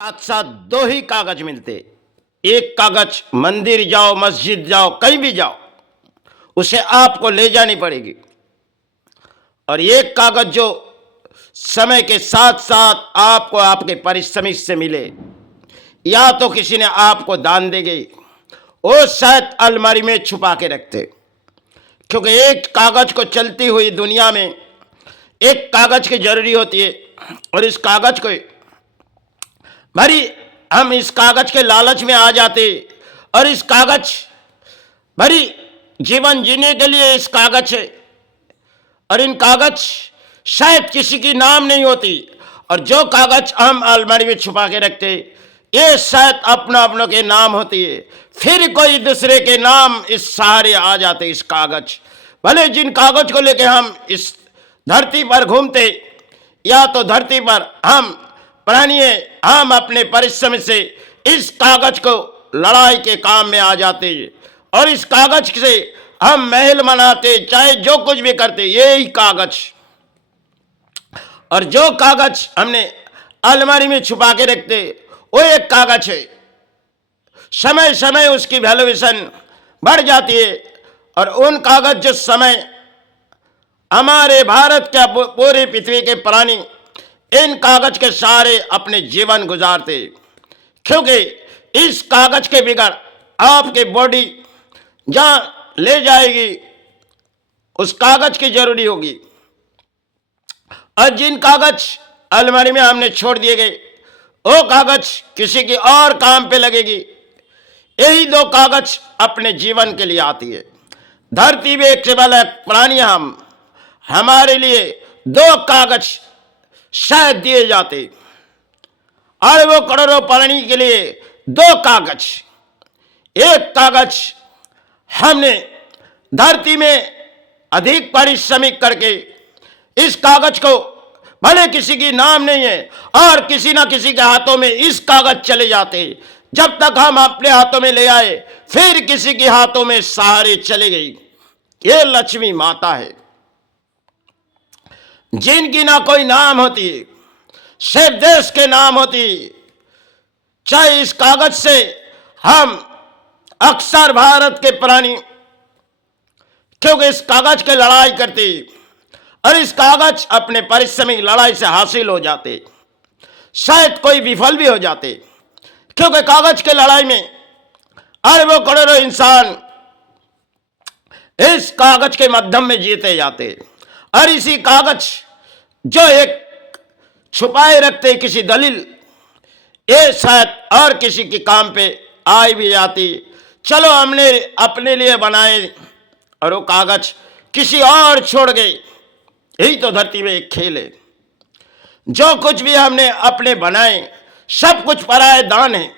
साथ साथ दो ही कागज मिलते। एक कागज मंदिर जाओ, मस्जिद जाओ, कहीं भी जाओ, उसे आपको ले जानी पड़ेगी। और एक कागज जो समय के साथ साथ आपको आपके परिश्रम से मिले, या तो किसी ने आपको दान दे गई, वो शायद अलमारी में छुपा के रखते। क्योंकि एक कागज को चलती हुई दुनिया में एक कागज की जरूरी होती है। और इस कागज को भारी हम इस कागज के लालच में आ जाते, और इस कागज भारी जीवन जीने के लिए इस कागज है। और इन कागज शायद किसी की नाम नहीं होती, और जो कागज हम अलमारी में छुपा के रखते, ये शायद अपना अपनों के नाम होती है। फिर कोई दूसरे के नाम इस सहारे आ जाते। इस कागज भले जिन कागज को लेके हम इस धरती पर घूमते, या तो धरती पर हम प्राणीय हम अपने परिश्रम से इस कागज को लड़ाई के काम में आ जाते, और इस कागज से हम महल बनाते, चाहे जो कुछ भी करते, यही कागज। और जो कागज हमने अलमारी में छुपा के रखते, वो एक कागज है। समय समय उसकी वैल्यूएशन बढ़ जाती है। और उन कागज जो समय हमारे भारत के पूरी पृथ्वी के प्राणी इन कागज के सहारे अपने जीवन गुजारते। क्योंकि इस कागज के बिगड़ आपकी बॉडी जहां ले जाएगी, उस कागज की जरूरी होगी। और जिन कागज अलमारी में हमने छोड़ दिए गए, वो कागज किसी की और काम पे लगेगी। यही दो कागज अपने जीवन के लिए आती है। धरती में केवल प्राणी हम, हमारे लिए दो कागज शायद दिए जाते, और वो करोड़ों प्राणी के लिए दो कागज। एक कागज हमने धरती में अधिक पारिश्रमिक करके इस कागज को, भले किसी की नाम नहीं है, और किसी ना किसी के हाथों में इस कागज चले जाते, जब तक हम अपने हाथों में ले आए, फिर किसी के हाथों में सहारे चले गई। ये लक्ष्मी माता है, जिनकी ना कोई नाम होती, सिर्फ देश के नाम होती। चाहे इस कागज से हम अक्सर भारत के प्राणी, क्योंकि इस कागज के लड़ाई करते, और इस कागज अपने परिश्रमिक लड़ाई से हासिल हो जाते, शायद कोई विफल भी हो जाते। क्योंकि कागज के लड़ाई में अरबों करोड़ों इंसान इस कागज के माध्यम में जीते जाते। और इसी कागज जो एक छुपाए रखते किसी दलील, ये शायद और किसी के काम पे आई भी जाती। चलो हमने अपने लिए बनाए, और वो कागज किसी और छोड़ गए। यही तो धरती में एक खेल है। जो कुछ भी हमने अपने बनाए, सब कुछ पराये दान है,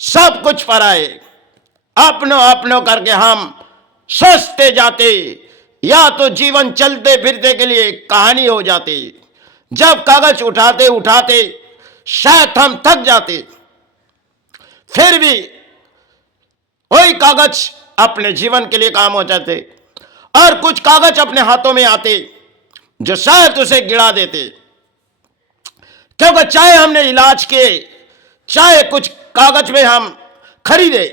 सब कुछ पराये। अपनों अपनों करके हम सोचते जाते, या तो जीवन चलते फिरते के लिए कहानी हो जाती। जब कागज उठाते उठाते शायद हम थक जाते, फिर भी वही कागज अपने जीवन के लिए काम हो जाते। और कुछ कागज अपने हाथों में आते जो शायद उसे गिरा देते। क्योंकि चाहे हमने इलाज किए, चाहे कुछ कागज में हम खरीदे,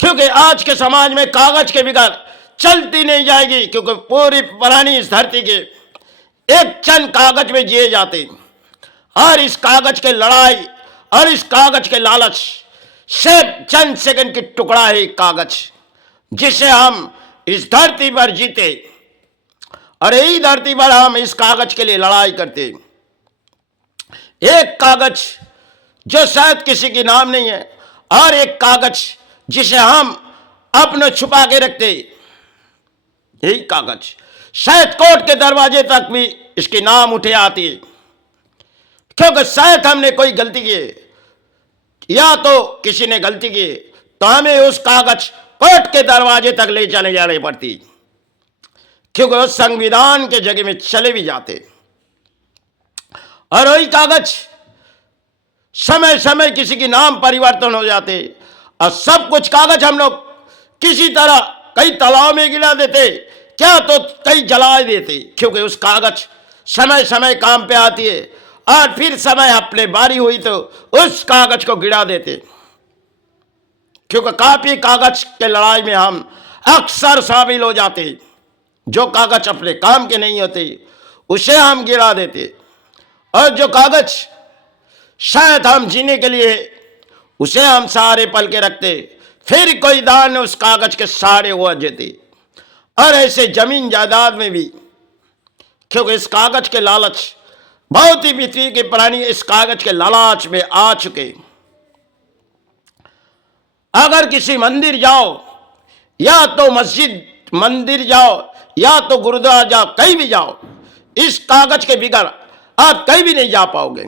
क्योंकि आज के समाज में कागज के बिगड़ चलती नहीं जाएगी। क्योंकि पूरी प्राणी इस धरती के एक चंद कागज में जिए जाते, और इस कागज के लड़ाई और इस कागज के लालच सिर्फ चंद सेकंड की टुकड़ा है कागज, जिसे हम इस धरती पर जीते। और यही धरती पर हम इस कागज के लिए लड़ाई करते। एक कागज जो शायद किसी की नाम नहीं है, और एक कागज जिसे हम अपने छुपा के रखते। यही कागज शायद कोर्ट के दरवाजे तक भी इसके नाम उठे आती है। क्योंकि शायद हमने कोई गलती की, या तो किसी ने गलती की, तो हमें उस कागज कोर्ट के दरवाजे तक ले चले जाने पड़ती। क्योंकि उस संविधान के जगह में चले भी जाते। और वही कागज समय समय किसी के नाम परिवर्तन हो जाते, और सब कुछ कागज हम लोग किसी तरह कई तालाब में गिरा देते, क्या तो कई जला देते। क्योंकि उस कागज समय समय काम पे आती है, और फिर समय अपने बारी हुई तो उस कागज को गिरा देते, क्योंकि कापी कागज के लड़ाई में हम अक्सर शामिल हो जाते। जो कागज अपने काम के नहीं होते उसे हम गिरा देते, और जो कागज शायद हम जीने के लिए उसे हम सहारे पल के रखते, फिर कोई दान उस कागज के सहारे हुआ जेते। और ऐसे जमीन जायदाद में भी, क्योंकि इस कागज के लालच, बहुत ही मिट्टी के प्राणी इस कागज के लालच में आ चुके। अगर किसी मंदिर जाओ, या तो मस्जिद मंदिर जाओ, या तो गुरुद्वारा जाओ, कहीं भी जाओ, इस कागज के बिगड़ आप कहीं भी नहीं जा पाओगे।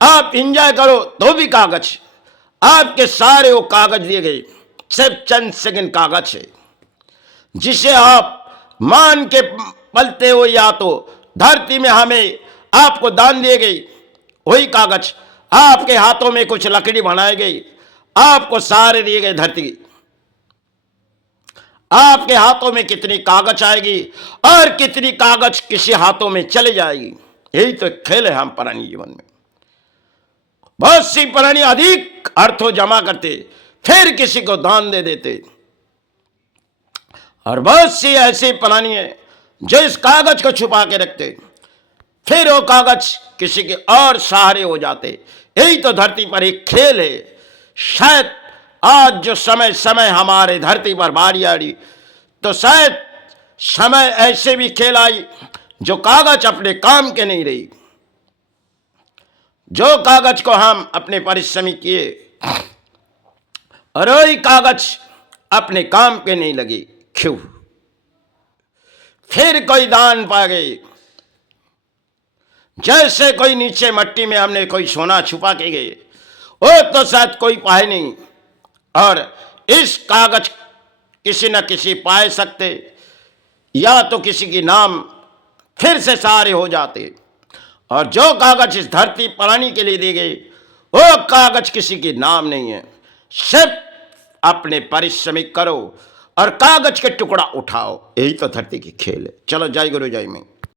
आप एंजॉय करो तो भी कागज, आपके सारे वो कागज दिए गए, सिर्फ चंद सेकंड कागज है, जिसे आप मान के पलते हो, या तो धरती में हमें आपको दान दिए गई वही कागज, आपके हाथों में कुछ लकड़ी बनाई गई, आपको सहारे दिए गए धरती, आपके हाथों में कितनी कागज आएगी और कितनी कागज किसी हाथों में चले जाएगी। यही तो खेल है हम प्राणी जीवन में। बहुत सी प्राणी अधिक अर्थों जमा करते, फिर किसी को दान दे देते, और बहुत सी ऐसी प्राणी है जो इस कागज को छुपा के रखते, फिर वो कागज किसी के और सहारे हो जाते। यही तो धरती पर एक खेल है। शायद आज जो समय समय हमारे धरती पर बारी आ रही, तो शायद समय ऐसे भी खेल आई जो कागज अपने काम के नहीं रही, जो कागज को हम अपने परिश्रमी किए और वही कागज अपने काम के नहीं लगे। क्यों? फिर कोई दान पा गए, जैसे कोई नीचे मट्टी में हमने कोई सोना छुपा के गए, वो तो शायद कोई पाए नहीं, और इस कागज किसी न किसी पाए सकते, या तो किसी के नाम फिर से सारे हो जाते। और जो कागज इस धरती प्राणी के लिए दी गई, वो कागज किसी के नाम नहीं है। सिर्फ अपने परिश्रमिक करो और कागज के टुकड़ा उठाओ। यही तो धरती की खेल है। चलो, जय गुरु जय मैं।